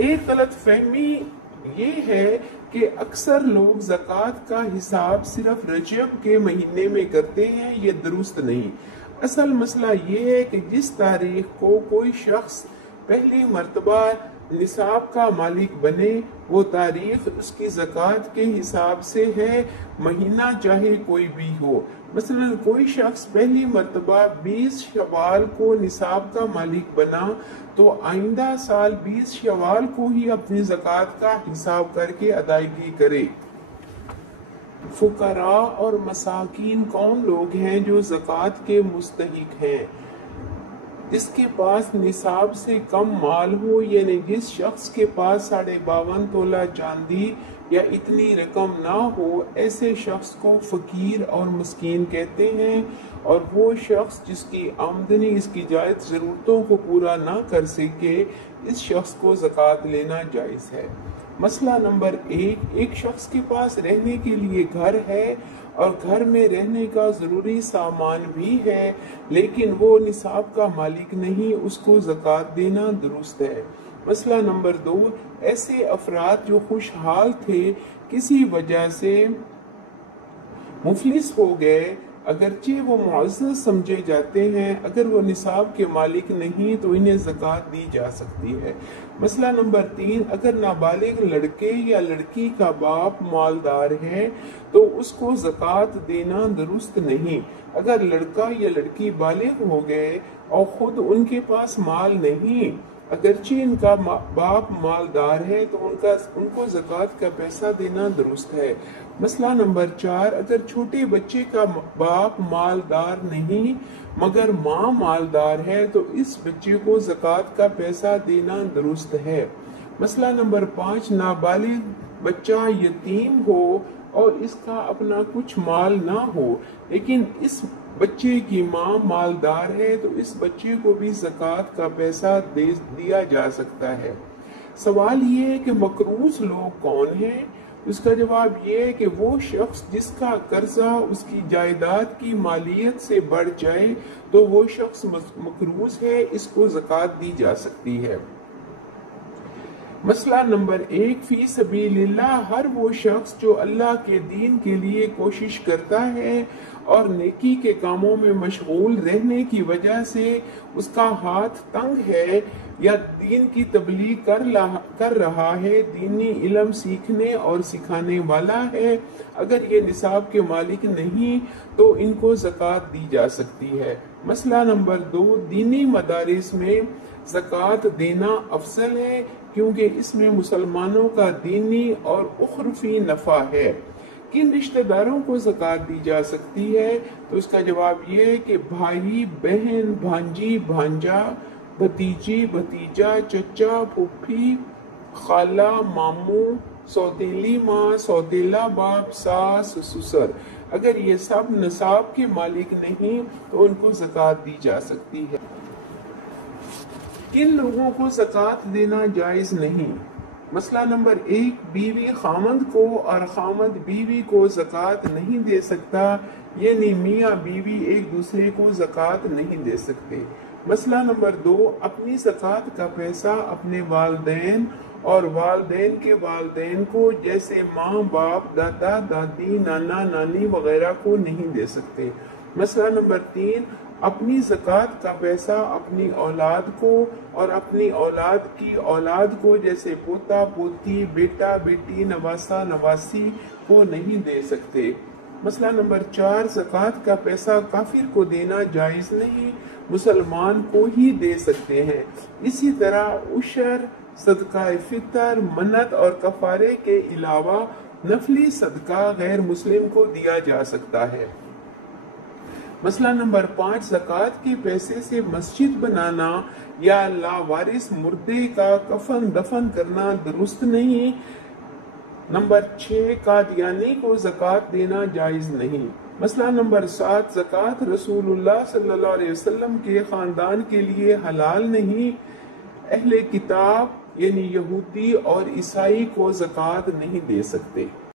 ایک غلط فہمی یہ ہے کہ اکثر لوگ زکوٰۃ کا حساب صرف رجب کے مہینے میں کرتے ہیں، یہ درست نہیں۔ اصل مسئلہ یہ ہے کہ جس تاریخ کو کوئی شخص پہلی مرتبہ نصاب کا مالک بنے، وہ تاریخ اس کی زکوٰۃ کے حساب سے ہے، مہینہ چاہے کوئی بھی ہو۔ مثلا کوئی شخص پہلی مرتبہ 20 شوال کو نصاب کا مالک بنا تو آئندہ سال 20 شوال کو ہی اپنی زکوٰۃ کا حساب کر کے ادائیگی کرے۔ فقراء اور مساکین کون لوگ ہیں جو زکوٰۃ کے مستحق ہیں؟ جس کے پاس نصاب سے کم مال ہو، یعنی جس شخص کے پاس 52.5 تولہ چاندی یا اتنی رقم نہ ہو، ایسے شخص کو فقیر اور مسکین کہتے ہیں، اور وہ شخص جس کی آمدنی اس کی جائز ضرورتوں کو پورا نہ کر سکے، اس شخص کو زکوٰۃ لینا جائز ہے۔ مسئلہ نمبر 1، ایک شخص کے پاس رہنے کے لیے گھر ہے اور گھر میں رہنے کا ضروری سامان بھی ہے، لیکن وہ نصاب کا مالک نہیں، اس کو زکوٰۃ دینا درست ہے۔ مسئلہ نمبر 2، ایسے افراد جو خوشحال تھے کسی وجہ سے مفلس ہو گئے، اگرچہ وہ معزز سمجھے جاتے ہیں، اگر وہ نصاب کے مالک نہیں تو انہیں زکوٰۃ دی جا سکتی ہے۔ مسئلہ نمبر 3، اگر نابالغ لڑکے یا لڑکی کا باپ مالدار ہے تو اس کو زکوٰۃ دینا درست نہیں۔ اگر لڑکا یا لڑکی بالغ ہو گئے اور خود ان کے پاس مال نہیں، اگرچہ ان کا باپ مالدار ہے تو ان کو زکوٰۃ کا پیسہ دینا درست ہے۔ مسئلہ نمبر 4، اگر چھوٹے بچے کا باپ مالدار نہیں مگر ماں مالدار ہے تو اس بچے کو زکوٰۃ کا پیسہ دینا درست ہے۔ مسئلہ نمبر 5، نابالغ بچہ یتیم ہو اور اس کا اپنا کچھ مال نہ ہو، لیکن اس بچے کی ماں مالدار ہے تو اس بچے کو بھی زکوٰۃ کا پیسہ دیا جا سکتا ہے۔ سوال یہ ہے کہ مقروض لوگ کون ہیں؟ اس کا جواب یہ ہے کہ وہ شخص جس کا قرضہ اس کی جائیداد کی مالیت سے بڑھ جائے تو وہ شخص مقروض ہے، اس کو زکوٰۃ دی جا سکتی ہے۔ مسئلہ نمبر 1، فی سبیل اللہ، ہر وہ شخص جو اللہ کے دین کے لیے کوشش کرتا ہے اور نیکی کے کاموں میں مشغول رہنے کی وجہ سے اس کا ہاتھ تنگ ہے یا دین کی تبلیغ کر رہا ہے، دینی علم سیکھنے اور سکھانے والا ہے، اگر یہ نصاب کے مالک نہیں تو ان کو زکوٰۃ دی جا سکتی ہے۔ مسئلہ نمبر 2، دینی مدارس میں زکوٰۃ دینا افضل ہے کیونکہ اس میں مسلمانوں کا دینی اور اخروی نفع ہے۔ کن رشتہ داروں کو زکوٰۃ دی جا سکتی ہے؟ تو اس کا جواب یہ ہے کہ بھائی، بہن، بھانجی، بھانجا، بھتیجی، بھتیجا، چچا، پھوپھی، خالہ، ماموں، سوتیلی ماں، سوتیلا باپ، ساس، سسر۔ اگر یہ سب نصاب کے مالک نہیں تو ان کو زکوٰۃ دی جا سکتی ہے۔ کن لوگوں کو زکوٰۃ دینا جائز نہیں؟ مسئلہ نمبر 1، بیوی خامند کو اور خامند بیوی کو زکوٰۃ نہیں دے سکتا، یعنی میاں بیوی ایک دوسرے کو زکوٰۃ نہیں دے سکتے۔ مسئلہ نمبر 2، اپنی زکوٰۃ کا پیسہ اپنے والدین اور والدین کے والدین کو جیسے ماں باپ، دادا دادی، نانا نانی وغیرہ کو نہیں دے سکتے۔ مسئلہ نمبر 3، اپنی زکوٰۃ کا پیسہ اپنی اولاد کو اور اپنی اولاد کی اولاد کو جیسے پوتا پوتی، بیٹا بیٹی، نواسا نواسی کو نہیں دے سکتے۔ مسئلہ نمبر 4، زکوٰۃ کا پیسہ کافر کو دینا جائز نہیں، مسلمان کو ہی دے سکتے ہیں۔ اسی طرح عشر، صدقہ فطر، منت اور کفارے کے علاوہ نفلی صدقہ غیر مسلم کو دیا جا سکتا ہے۔ مسئلہ نمبر 5، زکوٰۃ کے پیسے سے مسجد بنانا یا لاوارث مردے کا کفن دفن کرنا درست نہیں۔ نمبر 6، قادیانی کو زکوٰۃ دینا جائز نہیں۔ مسئلہ نمبر 7، زکوٰۃ رسول اللہ صلی اللہ علیہ وسلم کے خاندان کے لیے حلال نہیں، اہل کتاب یعنی یہودی اور عیسائی کو زکوٰۃ نہیں دے سکتے۔